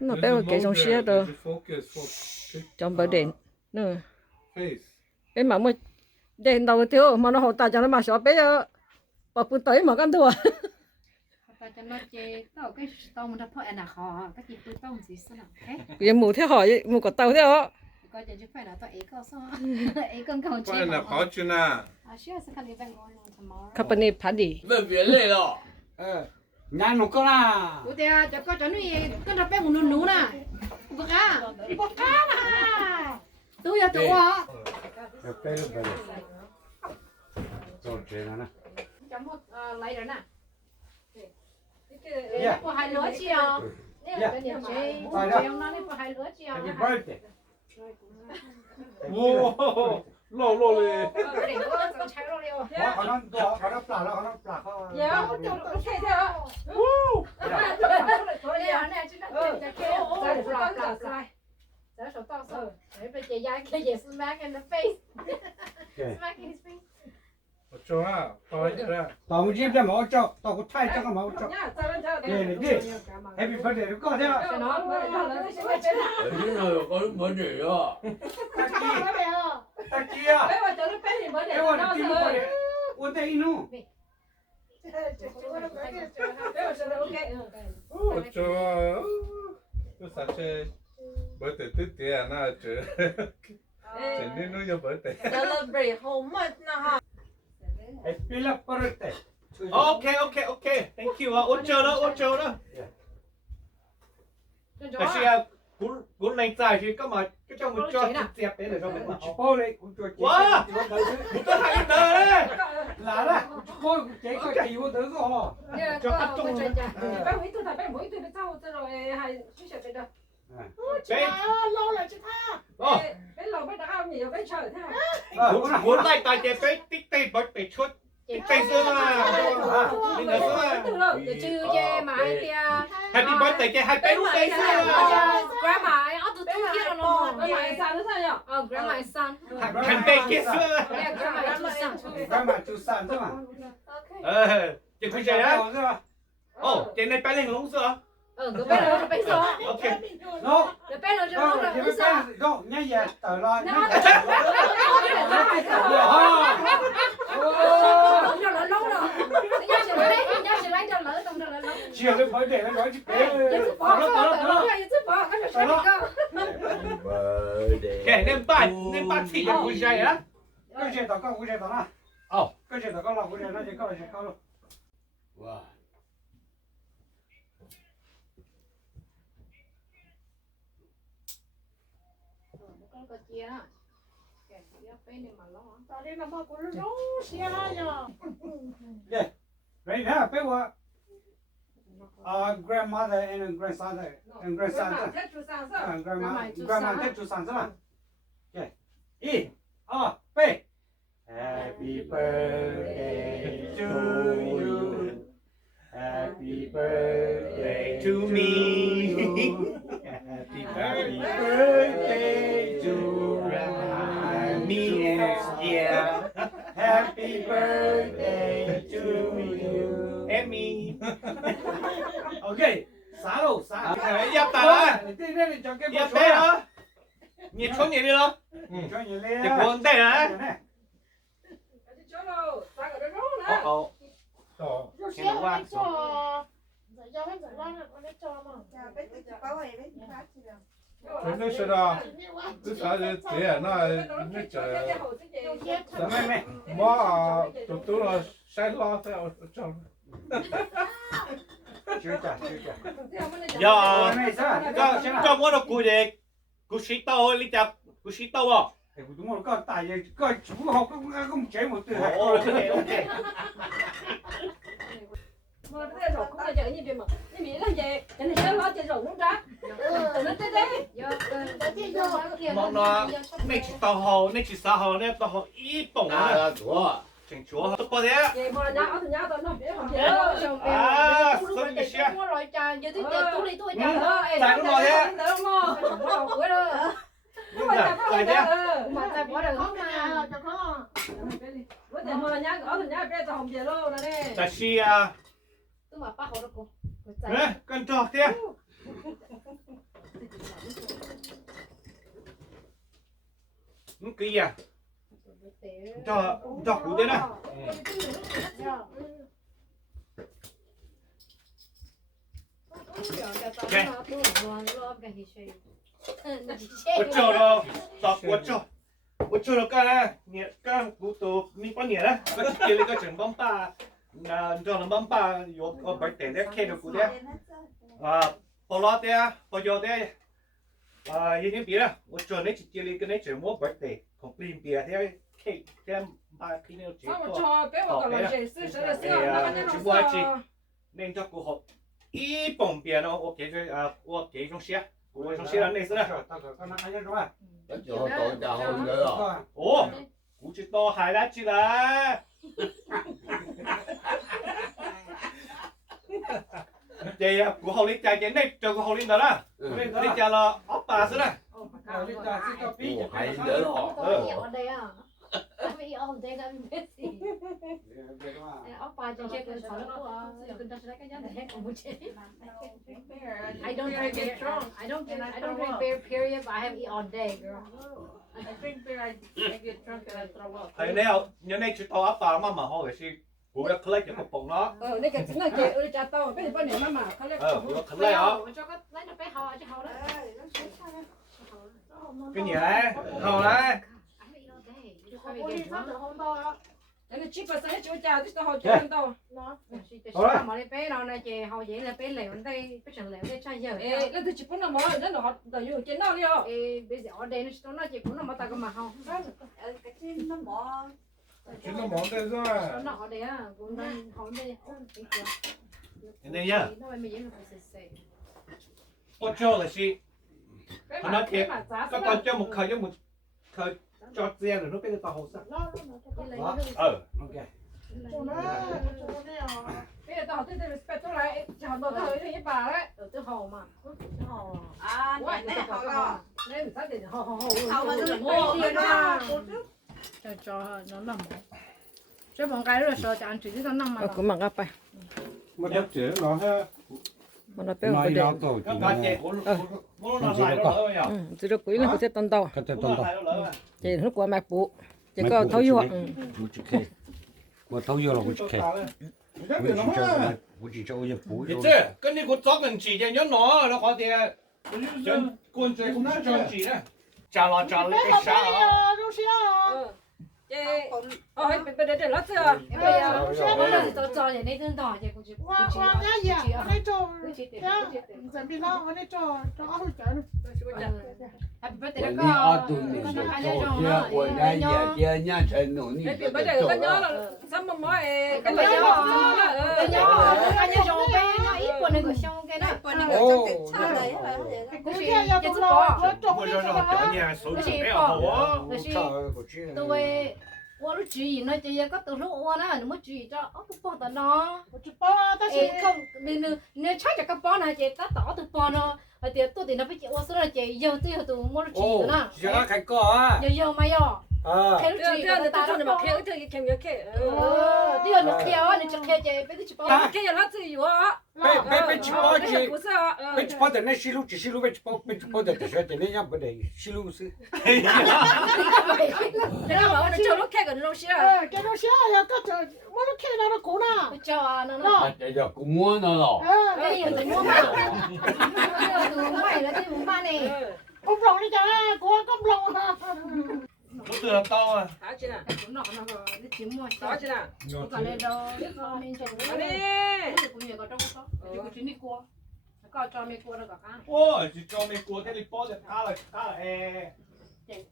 nó bé cái trong xe đó trong bờ đèn nữa bé mà mới đèn đầu tiêu mà nó hậu ta cho nó mà sợ bé bỏ bự tới mà con thua ta cho nó chơi tao cái tao mình đã thôi anh à họ cái gì tôi tao gì sao thế cái mù theo hỏi mù có tàu theo coi cho phải là tao ấy có sao ấy con cầu chơi快点跑去呢！啊需要是看你办公了什么 company party 那别累了。nhà nó có là tôi thấy cho con cho nó con nó bé một nụ nè bạc à tôi à tôi à bé lúc bé rồi chuyện nó chấm một lấy rồi nè có hai lứa chiều cái điểm chơi chiều nó có hai lứa chiều happy birthday Wow, lô lô đi. để có cháy rồi liệu họ nó plà nó plà họ dạ nó xe theo thôi đi này chứ nó cái kia rồi rồi rồi số to số đấy bây giờ dài cái gì smack in the face smack in his face 我中啊，跑一下。 tao muốn chim ra mà cho tao có thay cho cái máu cho happy birthday nó có theo 真的有个人没纸啊。 ta kia cái bọn chim bọn đấy uống tay nó 我中啊，有啥子？没得对点那这，今天都有没得。 celebrate how much 那哈 happy birthday Okay, okay, okay. Thank you. Ủa chờ đó. Tại vì cuốn này dài thì có mà cái trong mình cho dẹp đấy để cho mình chụp bao đấy cũng cho chị wow một cái hai tờ đấy là đó chụp bao chị có chị vô tử có cho cắt trong chơi bé mấy tuổi bé mỗi tuổi bé sau rồi hay suy sụp cái đó đấy lâu rồi chứ tha bé lâu bé đã nhiều bé chờ thế cuốn này tài chế phải tích tây bớt phải chuột tích tây xưa mà đi nữa xưa chứ chơi mà ai kia happy birthday chế hai bé lúc tây xưa grandma ai ở tụi tôi kia nó mày sao nó sao nhở grandma is son thành tây kia xưa grandma is son cái mà chú sản thôi mà chị quý chơi á chế này bé lên lúng xưa cái bé nó bé số ok nó cái bé nó cho nó cái là sao đó nhảy nhẹ tờ lo nó là lâu rồi nhau chỉ lấy cho lỡ tông là lâu chiều cái mới để nó nói chứ kẻ nên bạn thị là quý chơi á cái chuyện đó có cái chuyện đó là cái chuyện đó có lòng cái chuyện đó chỉ có là chuyện có luôn哇， con có chia á cái bé này mà lâu tao đi làm bao của nó xe nhở right now people grandmother and grandfather and grandson grandma take two sons mà okay E A B Happy birthday to you Happy birthday to me Happy birthday to me yeah Happy birthday to you Emmy Okay xả đâu xả Dập ta Đi đây cho cái Dập đây hả nhiệt xuống nhiệt đi đâu cho nhiều lên Dập buồn đây hả Ồ Đó， Em đã qua真的是的，这啥子点那那这妹妹妈都了晒拉在我这。 chưa trả giờ này sao cho mua được cùi để cùi xí tàu đi chặt cùi xí tàu à đúng rồi con tài coi chú học không chế một từ hay ok ok mà bây giờ cũng là chợ như vậy mà như vậy là về cái này nó lo chơi rồi nó ra nó tới đấy mong nó này chỉ tàu hồ này chỉ xã hồ này tàu hồ ít bổng 大 à 家左， chỉnh chúa tốt bao thế về mà nhà ở nhà tao nó biết không vậy à xuân gì xia mua rồi trà giờ tôi đi tôi tại nó nói thế bỏ cuối rồi nhưng mà tại thế mà ta bỏ được không mà bữa giờ mà nhà ở nhà bé tao không về luôn nè tại xi à tôi mà bắt họ được cô nè con trò thế cái gì à cho cụ thế này我找了，我找了干了，你干古都你半年了，我接了个整帮爸，那找了帮爸有个白点的开着古的，包拉的，包药的，有点别了，我找你接了个那整我白点，同别别的开的把开那个结我果，操，别我搞了这事，谁来谁那个那那叫古好，一帮别呢，我给个我给一种鞋，我一种鞋类似的。 Có chỗ tội chào hơn nữa rồi. Ủa, cụ chỉ to hai lá chứ là. Vậy cụ hậu lý chạy chạy này cho cụ hậu lý đó đó. Lý chạy là ốp bà xí này. Ủa, hay nữa rồi. I don't drink beer. I don't drink beer. Period. But I have eat all day, girl. I drink beer, I get drunk and I throw up. Thầy nếu như này chỉ to ốp bà mà hỏi cái gì. Cụ đã khởi cái cục bông đó.那个那个家到，别把你妈妈，他那 Cụ đã khởi đó. 我这个来就别好，就好了。 Cái gì đấy? Hậu đấy. I have eat all day. You just have to get drunk. 那基本上就家就是好吃到。mà đi bé nào này chị hầu vậy là bé lẹo đây bé chẳng lẹo đây chai giờ. 哎，那就基本上嘛，那都好，都有见到了。 bây giờ ở đây nó chị cũng nó mà ta có mà không. Chứ nó món đây rồi. Nó ở đây á, cũng đang hỏi đây. Đây nhá. Nó mới vậy nó phải xề. Tôi cho là gì? Nó thiệt. Có tao cho một khởi cho riêng rồi nó bây giờ tao hậu sắc. bây giờ tao tới đây respect tôi lại, chào tôi tới đây bà đấy. Từ từ hồ mà. À, này họ lo. Nên sao để hồ Họ mà nó mua đi ra. cho nó nằm. Chứ bọn cái rồi sợ chẳng chỉ nó nằm mà. cũng mặc áp phải. Mà đắp chế nó ha. Mà nó béo cái Nó đấy. tổ Các chỉ bạn chị, muốn nó lại nó lỡ nhỉ? Chỉ được quý là có thể tận tàu. cái Muốn tông nó lại nó lỡ. Chỉ lúc qua mẹ phụ. Chỉ có thấu vô. Bố chỉ kê. Mà thấu vô là bố chỉ kê. Bố chỉ cho ôi bố Chị cho. chứ, cái này cũng chó cần chỉ cho nhớ nó khó thì chân quân chơi cũng cho chỉ nè. Chà lấy cái sao. Ôi, bên đây lót chưa? Bây giờ nó là cho vậy đấy tương đỏ vậy cũng chỉ. Quần đi ở tụi mình sẽ tổ kia, quần đây giờ kia nha chân nụ đi. Bây giờ có nhớ là sao mà mỗi cái Bây này giờ nhớ. nhỏ anh nhớ rồi bé nó ít quần này của xong cái đó. Cũng chỉ cái thứ bỏ. Bây giờ nó chở nhà số lượng bé hổ. Tôi我都注意，那这些个都是我那，你们注意着，哦，都包的呢。không,你拆这个包呢，这打打都包呢，这到底那边我说了，这有都有都我都注意呢。 chỉ có cái cỏ á. 有没有？ 开始注意 这 了，打 这 了 这 包。 开这个开没开？对呀，你开啊，你就开这，别的去包。开了那只有啊。被chỉ bao chỉ. 不是啊。 Bên chỉ bao để nó xí lú chỉ xí lú bên chỉ bao để sẽ để nó nhắm bên đây xí lú xí. 这个把我这手开个东西啊。叫啊，那 Bây giờ cũng muốn nó rồi. 哎呀，怎么办？都卖了，这怎么办呢？ Nó từ làm to à. 好起来，那个，你寂寞好起来。我感觉到这方面就，này. 我也个中国，就去你过，搞招美国那个干， Ôi, chỉ cho mình cua thế thì bao giờ khá là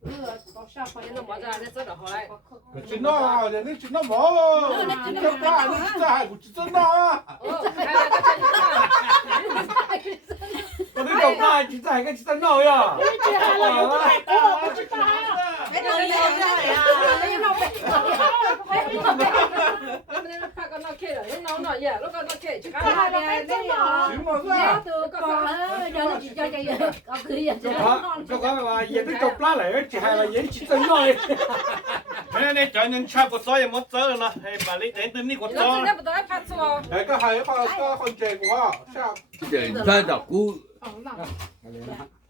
那个搞下回 Nó mở ra nó rất là hỏi. Chỉ nó, giờ chỉ nó mỏ. Nó ra, nó ra, cũng chỉ nó. Còn cái đầu ba chỉ giải cái chỉ tao nổi à. Nó phát con nó kia rồi, nó nói gì, nó con nó kia chỉ cái hai là cái đó. Chỉ mà Nếu ra. từ còn giờ nó chỉ cho cái có cái gì chứ. Đó, cho có mà giờ nó chụp lá lại chỉ hay là giờ chỉ tao nổi. Thế nên cho nên cha của tôi muốn chơi rồi, hay bà lấy đến từ ní của nó tôi. chỉ bắt đầu phát số. Đấy, cái hay con trẻ của họ. Sao? Để ra đọc cú.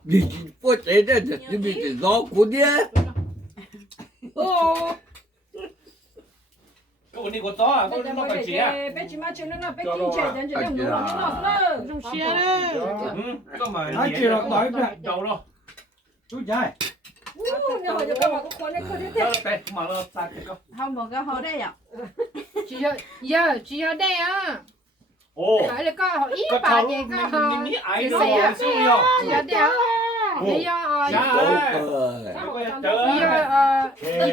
Đi chỉ có thể ra được, nhưng bị gió cú đi. 哦，我那个早啊，我那个节啊，别去买钱了，别进钱，人家就弄了，用些了。干嘛？拿起了来一遍，有咯，都在。哦，然后就干嘛个可怜可怜的。对，买了3个。好冇个好的呀。只有这样。哦，还是刚好個頭100年剛好。你矮咗我先要。只有这样。你要啊，一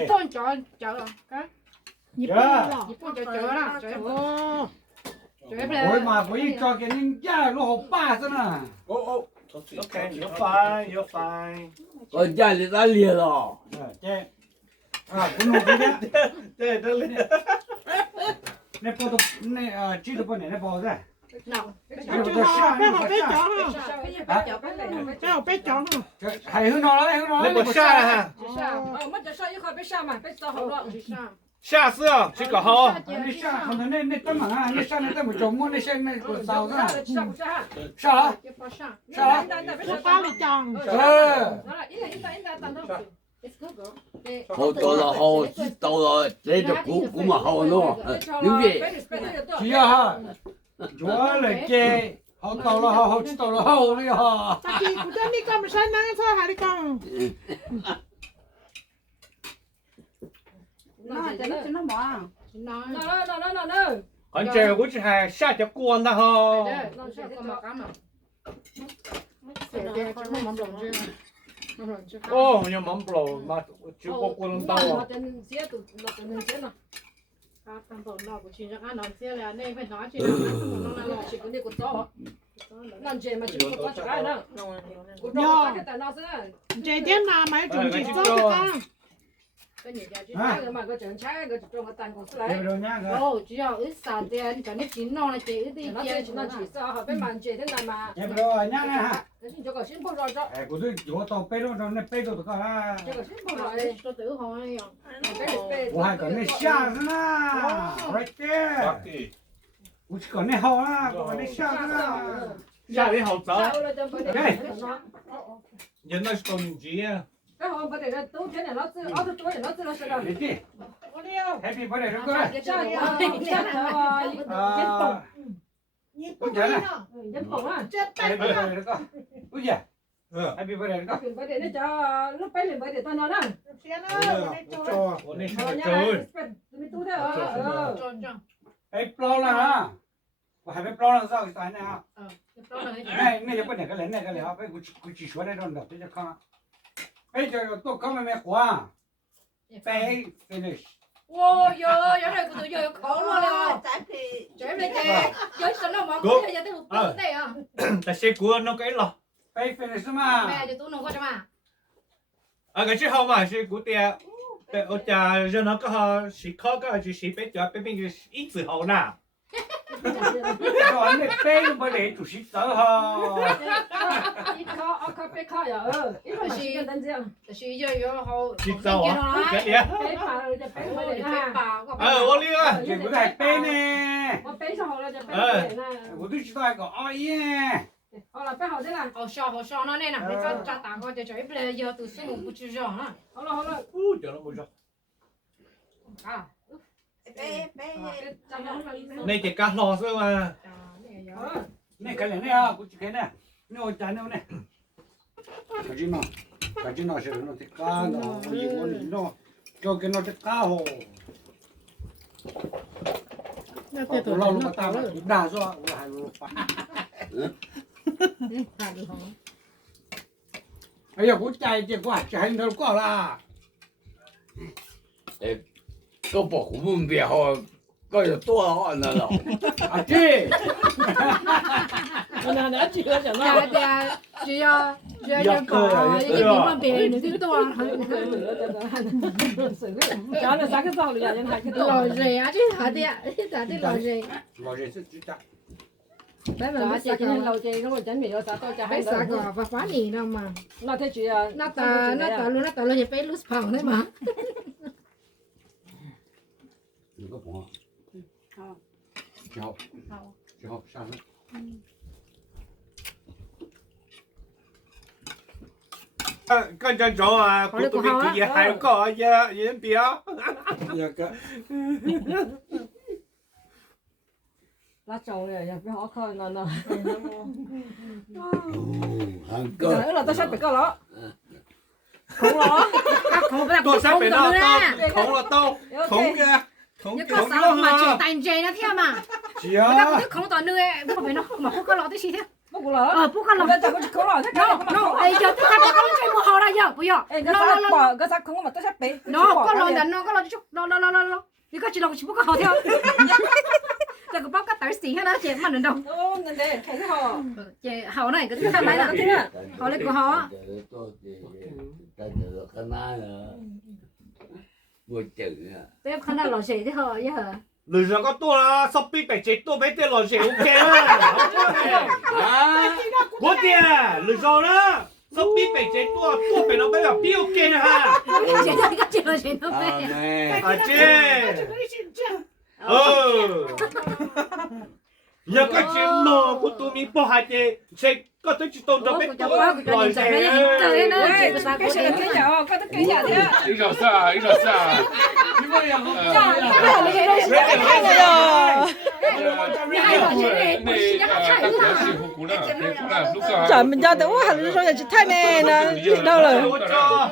半走了，你不了。一半就走了，走哦。不了。我嘛不一抓给人家落好巴子呢。哦 ，OK， you're fine, you're fine。我家里哪里了？对，啊，不弄这个，对，这里。那包都那鸡都不能那包子，那那不下那不下，还有被讲哈。这还有哪了？还有哪了？你不下哈？哦，我们就上一块别下嘛，别烧好了。下次啊，这个好。那下可能那怎么啊？那下那怎么周末那下那个嫂子下不下？下了下了，我把你讲。好多了，好知道了，这就古嘛好喏，对不对？只要哈，我来给，好到了好知道了好了哈。大姐，古代你讲不上那个还你讲。那真的真的忙。那。反正我只系下只关啦吼。哦，我要忙不了，妈，我就过过能到啊。这点拿买中去做这个。哦，只要1-3点，就你钱弄来这一点钱，那几少哈，别满节的来嘛。也不知道伢哈，你这个新不着着。哎，我都我到北路上那北路都干啥？这个新不着哎，说得好哎呀。我还搞那下子呢，right there。我去搞那好啊，搞那下子呢。下里好早。对。人那是到年纪啊。然后把这个冬天的老子，熬得多的老子了是吧？对。我了。 Happy birthday 什么？你不对了。人捧啊！这带不了。这个，不是。Happy birthday 这个。 Happy birthday 那叫那白领 birthday 到哪呢？天呐，我那是个你都的啊。哎，不了啊！我还没不了啥啥呢啊？那就不那个了，那个了，别估计说那种的，这就看。 哎，就多看没花，白 finish。哦哟，原来这个要烤了了，这边的有什么嘛？我也都不对啊。但是过那个了。白 finish 嘛。哎，就都弄过去嘛。啊，个是好嘛，是过的，我家人那个哈是烤个就是别家别边个一直好啦。 说那白不来就是走哈。一烤别烤呀，一会儿时间等这样。就是要好。去走啊，可以啊。白扒就白不来啊。我那个。这不是还白呢？我白上好了就白不来了。我都知道一个阿姨。好了，摆好的了。好烧那呢，你这炸大个就这不来要都是我不知道了。好了。哦，叫了没着。啊。 你这个老师嘛？那个人啊，估计看呢，那我讲的呢，赶紧拿些那这干的，我那就跟那这干哦。我老了大了，那说我还老发。哎呀，我家这瓜，这还能挂啦。哎。 都保护我们别好，搞有多少那了？啊对，那几个讲到。只要搞一个地方别人就多了。讲了3个早了，人还去多。老人啊，这啥的老人。老人是最大。咱们那些人老家，我真没有啥到家还啥个发你了嘛？那他去啊，那大路也被路跑的嘛。 有个朋友，好，最后下来。跟着走啊，古都边也还有也表。那个，lá trầu này nhà phải họ coi nó Ồ, hàng giờ cơ. nữa là tao sắp bị cái đó không đó không phải tôi sắp phải đâu đó không là tao không kìa không nhưng kìa có sao mà chịu tay dây nó theo mà chị người ta có á, thích không tao nữa không phải nó mà không có lo tới gì thế bốc lỡ bố con lo bây giờ có không lỡ thế no ấy giờ tôi thấy con chơi mua hào ra giờ bây giờ cái sao bỏ cái sao không mà tao sắp bị nó có lo đàn nó có lo chút lo thì có chỉ lo chỉ bố con hào theo giờ có bóc cái tỏi xì hay là chị mà đừng đâu ô nên để thấy cái họ chị hào này cái thứ hai là cái thứ này hào lấy của họ Một chữ à. bây khả năng lo gì thế hả vậy hả lười giờ có tua là shopping phải chế tua mấy tiền lò dễ ok á À, có tiền lười giờ đó shopping phải chế tua tua phải nó bây giờ tiêu ok nè ha chị thấy cái chuyện là gì nó à về mẹ. à chứ giờ có chuyện mò của tụi mình bỏ hai chế sẽ có tới chỉ tôn cho biết tua lò dễ cái sự cái nhỏ có tất cả nhà thế Ý rõ xa, ý rõ xa. trời mình cho tụi hành rồi chỉ thay mẹ nè đâu rồi cho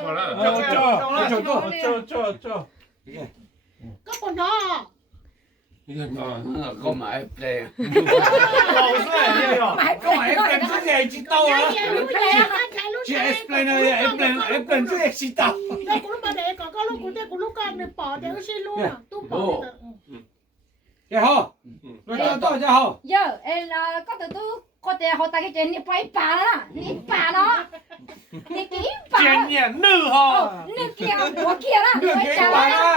Có mà em đây. có mà em cần cái gì chị tao á, chị explain ơi, em cần cái gì chị tao. đây cũng lúc mà để có lúc cũng đây cũng lúc con để bỏ để xin luôn à tu bỏ Chị hả? Rồi tao chị hả? giờ em có từ tôi có thể họ ta cái chuyện này phải bà đó đi bà đó đi kỹ bà chuyện nhà nữ ho nước kia của kia đó Đưa phải cái chào bà đó đó.